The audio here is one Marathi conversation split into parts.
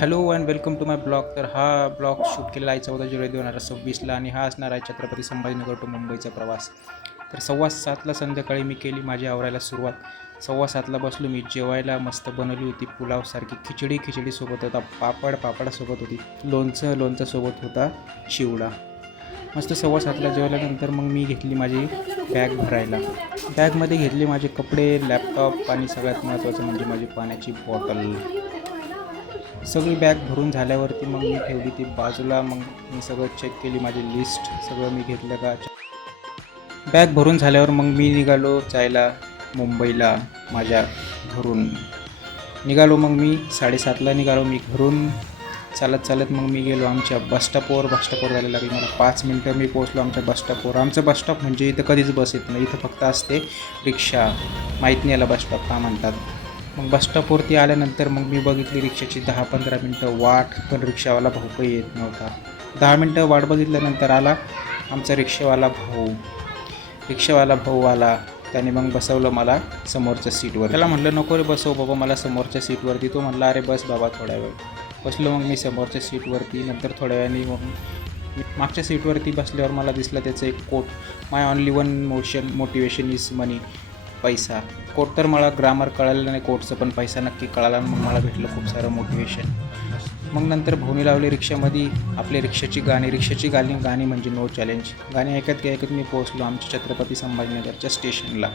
Hello and welcome to my blog. तर हा ब्लॉग शूट केलेला आहे 14 जुलै 2026ला आणि हा असणार आहे छत्रपती संभाजीनगर टू मुंबईचा प्रवास. तर 6:15ला संध्याकाळी मी केली माझी आवरायला सुरुवात. 6:15ला बसलो मी जेवायला. मस्त बनवली होती पुलावसारखी खिचडी सोबत होता पापडासोबत होती, लोणचं सोबत होता चिवडा. मस्त 6:15ला जेवल्यानंतर मग मी घेतली माझी बॅग भरायला. बॅगमध्ये घेतले माझे कपडे, लॅपटॉप आणि सगळ्यात महत्त्वाचं म्हणजे माझी पाण्याची बॉटल. सगळी बॅग भरून झाल्यावरती मग मी ठेवली ती बाजूला. मग मी सगळं चेक केली, माझी लिस्ट सगळं मी घेतलं का. बॅग भरून झाल्यावर मग मी निघालो जायला मुंबईला. माझ्या घरून निघालो मग मी 7:30ला निघालो मी घरून. चालत मग मी गेलो आमच्या बसस्टॉपवर जायला लागली मला 5 मिनटं. मी पोहोचलो आमच्या बसस्टॉपवर. आमचं बसस्टॉप म्हणजे इथं कधीच बस येत नाही, इथं फक्त असते रिक्षा. माहीत नाही याला बसस्टॉप का म्हणतात. मग बसस्टॉपवरती आल्यानंतर मग मी बघितली रिक्षाची 10-15 मिनटं वाट, पण रिक्षावाला भाऊ काही येत नव्हता. 10 मिनटं वाट बघितल्यानंतर आला आमचा रिक्षावाला भाऊ आला. त्याने मग बसवलं मला समोरच्या सीटवर. त्याला म्हटलं नको रे बसव बाबा मला समोरच्या सीटवरती. तो म्हटला अरे बस बाबा थोड्या वेळ. बसलो मग मी समोरच्या सीटवरती. नंतर थोड्या वेळाने मग मागच्या सीटवरती बसल्यावर मला दिसलं त्याचं एक quote, my only one motivation is money, पैसा. कोट तर मला ग्रामर कळालं नाही कोटचं, पण पैसा नक्की कळाला. मग मला भेटलं खूप सारं मोटिवेशन. मग नंतर भाऊनी लावली रिक्षामध्ये आपल्या रिक्षाची गाणी म्हणजे नो चॅलेंज. गाणी ऐकत मी पोहोचलो आमच्या छत्रपती संभाजीनगरच्या स्टेशनला.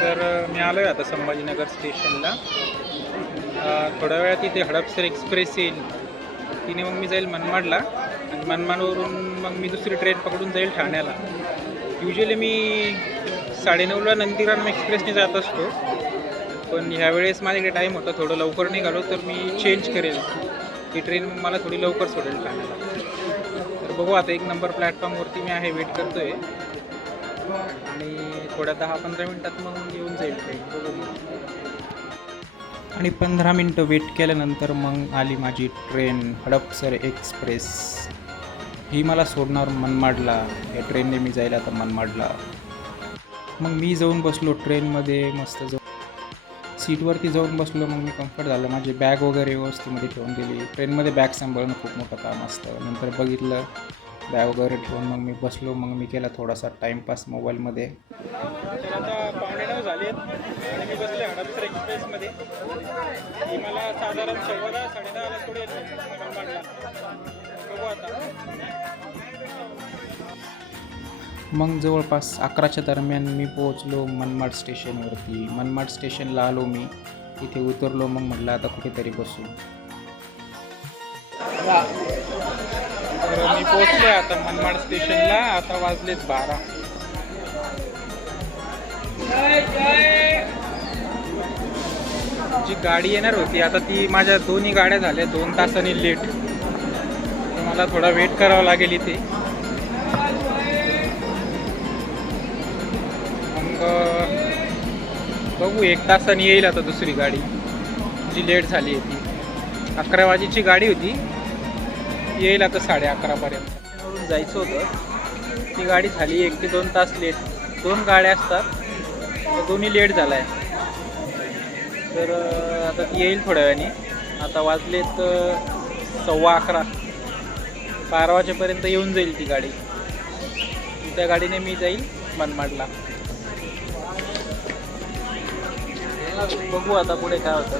तर मी आलो आहे आता संभाजीनगर स्टेशनला. थोड्या वेळात तिथे हडपसर एक्सप्रेस येईल, तिने मग मी जाईल मनमाडला आणि मनमाडवरून मग मी दुसरी ट्रेन पकडून जाईल ठाण्याला. युजली मी 9:30ला नंदीग्राम एक्सप्रेसने जात असतो, पण ह्यावेळेस माझ्याकडे टाईम होता, थोडं लवकर निघालो तर मी चेंज करेल. ही ट्रेन मग मला थोडी लवकर सोडेल ठाण्याला. तर बघू आता 1 नंबर प्लॅटफॉर्मवरती मी आहे, वेट करतो आहे आणि थोड्या 10-15 मिनटात मग येऊन जाईल ट्रेन. बघू. आणि 15 मिनटं वेट केल्यानंतर मग आली माझी ट्रेन हडपसर एक्सप्रेस. ही मला सोडणार मनमाडला. या ट्रेनने मी जाईल आता मनमाडला. मग मी जाऊन बसलो ट्रेनमध्ये. मस्त सीटवरती जाऊन बसलो. मग मी कम्फर्ट झालं. माझी बॅग वगैरे व्यवस्थेमध्ये ठेवून दिली. ट्रेनमध्ये बॅग सांभाळणं खूप मोठं काम असतं. नंतर बघितलं बॅग वगैरे ठेवून मग मी बसलो. मग मी केला थोडासा टाईमपास मोबाईलमध्ये. तर आता 9:15 झाले आणि मी बसले हडपसर एक्सप्रेसमध्ये. ही मला साधारण 10:15-10:30ला सोडेल मनमाडला. बघू आता. मग जवळपास 11च्या दरम्यान मी पोहोचलो मनमाड स्टेशनवरती. मनमाड स्टेशनला आलो मी. इथे उतरलो. मग म्हटलं आता कुठेतरी बसू. तर मी पोहोचलो आता मनमाड स्टेशनला. आता वाजलेच 12. जी गाडी येणार होती आता ती माझ्या दोन्ही गाड्या झाल्या 2 तासांनी लेट. तर मला थोडा वेट करावा लागेल इथे. बघू 1 तासाने येईल आता दुसरी गाडी जी लेट झाली आहे ती. 11 वाजेची गाडी होती, येईल आता 11:30पर्यंत. जायचं होतं, ती गाडी झाली 1 ते 2 तास लेट. 2 गाड्या असतात तर दोन्ही लेट झाला आहे. तर आता ती येईल थोड्या वेळाने. आता वाजलेत 11:15. 12 वाजेपर्यंत येऊन जाईल ती गाडी. त्या गाडीने मी जाईल मनमाडला. बघू आता पुढे काय होतं.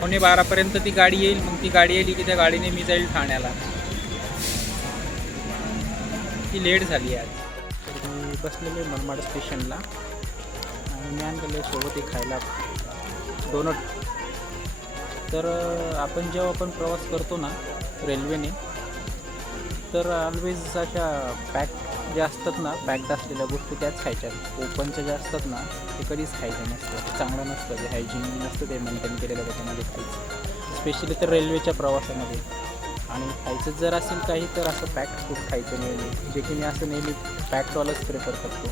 11:15पर्यंत ती गाडी येईल. मग ती गाडी येईल की त्या गाडीने मी जाईल ठाण्याला. ती लेट झाली आज. तर मी बसलेले मनमाड स्टेशनला आणि मी आणलेले सोबत एक खायला डोनट. तर आपण प्रवास करतो ना रेल्वेने, तर ऑलवेज अशा पॅक ज्या असतात ना, पॅक्ड असलेल्या गोष्टी त्याच खायच्या. ओपनच्या ज्या असतात ना ते कधीच खायचं नसतं. ते चांगलं नसतं, ते हायजीन नसतं ते मेंटेन केलेलं त्याच्यामध्ये खायचं, स्पेशली तर रेल्वेच्या प्रवासामध्ये. आणि खायचं जर असेल काही तर असं पॅक्ड फूड खायचं नेहमी, जे की मी असं नेहमी पॅक्डवालंच प्रेफर करतो.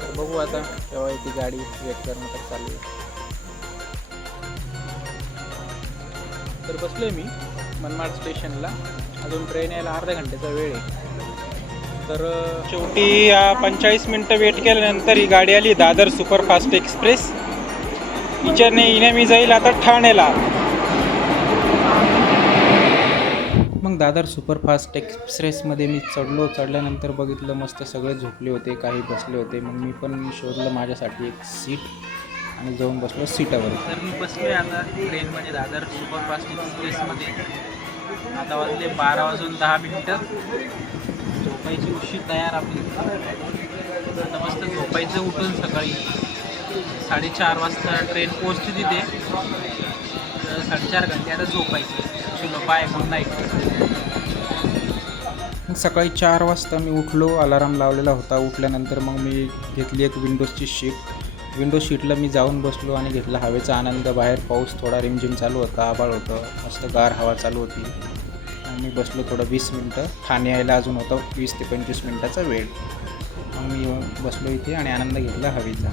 तर बघू आता केव्हा ती गाडी, वेट करणं तर चालू आहे. तर बसलो आहे मी मनमाड स्टेशनला. अजून ट्रेन यायला अर्ध्या घंट्याचा वेळ आहे. तर शेवटी 45 मिनटं वेट केल्यानंतर ही गाडी आली, दादर सुपरफास्ट एक्सप्रेस. हिने मी जाईल आता ठाण्याला. मग दादर सुपरफास्ट एक्सप्रेसमध्ये मी चढल्यानंतर बघितलं मस्त सगळे झोपले होते, काही बसले होते. मग मी पण शोधलं माझ्यासाठी एक सीट आणि जाऊन बसलो सीटावर. तर मी बसलो आहे आता ट्रेनमध्ये दादर सुपरफास्ट एक्सप्रेसमध्ये. आता वाजले 12:10. झोपायची उशी तयार आपली. आता मस्त झोपायचं उठून सकाळी 4:30 वाजता ट्रेन पोहोचते तिथे. 4.5 घंटे आता झोपायचं. Bye good night. मग सकाळी 4 वाजता मी उठलो, अलाराम लावलेला होता. उठल्यानंतर मग मी घेतली एक विंडोजची शीट. विंडो शीटला मी जाऊन बसलो आणि घेतला हवेचा आनंद. बाहेर पाऊस थोडा रिमझिम चालू होता, आभाळ होतं, मस्त गार हवा चालू होती. मी बसलो थोडं 20 मिनटं. ठाणे यायला अजून होतं 20 ते 25 मिनटाचा वेळ. मग मी बसलो इथे आणि आनंद घेतला हवेचा.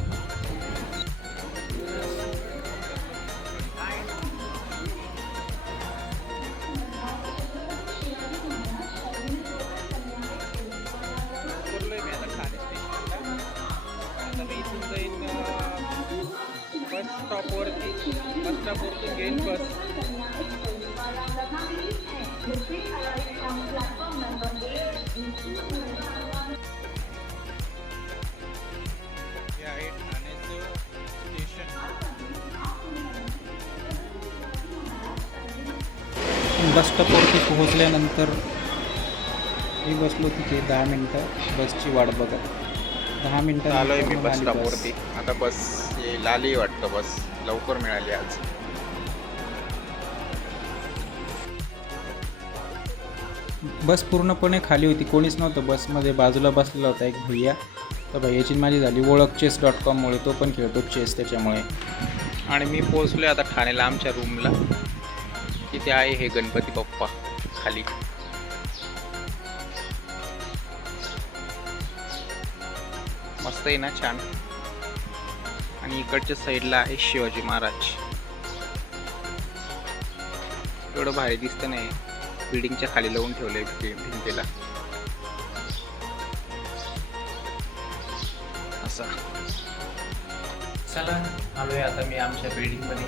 बस स्टॉपवरती घेईन बस. हे आहे ठाण्याचं स्टेशन. बस स्टॉपवरती पोहोचल्यानंतर मी बसलो तिथे 10 मिनटं बसची वाट बघत. 10 मिनटं आलो आहे मी बस स्टॉपवरती. आता बस येईल, आली वाटतं. बस लवकर मिळाली आज. बस पूर्णपणे खाली होती, कोणीच नव्हतं बसमध्ये. बाजूला बसलेला होता एक भैया. तर भैयाची माझी झाली ओळख chess.com-मुळे. तो पण खेळतो चेस त्याच्यामुळे. आणि मी पोहोचलो आता ठाण्याला आमच्या रूमला. तिथे आहे हे गणपती बाप्पा खाली. मस्त आहे ना, छान. आणि इकडच्या साईडला आहे शिवाजी महाराज. एवढं भारी दिसतं नाही, बिल्डिंगच्या खाली लावून ठेवलंय भिंतीला असं. चला आलोय आता मी आमच्या बिल्डिंगमध्ये.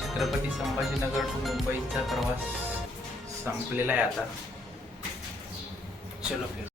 छत्रपती संभाजीनगर टू मुंबईचा प्रवास संपलेला आहे आता. चलो फिर.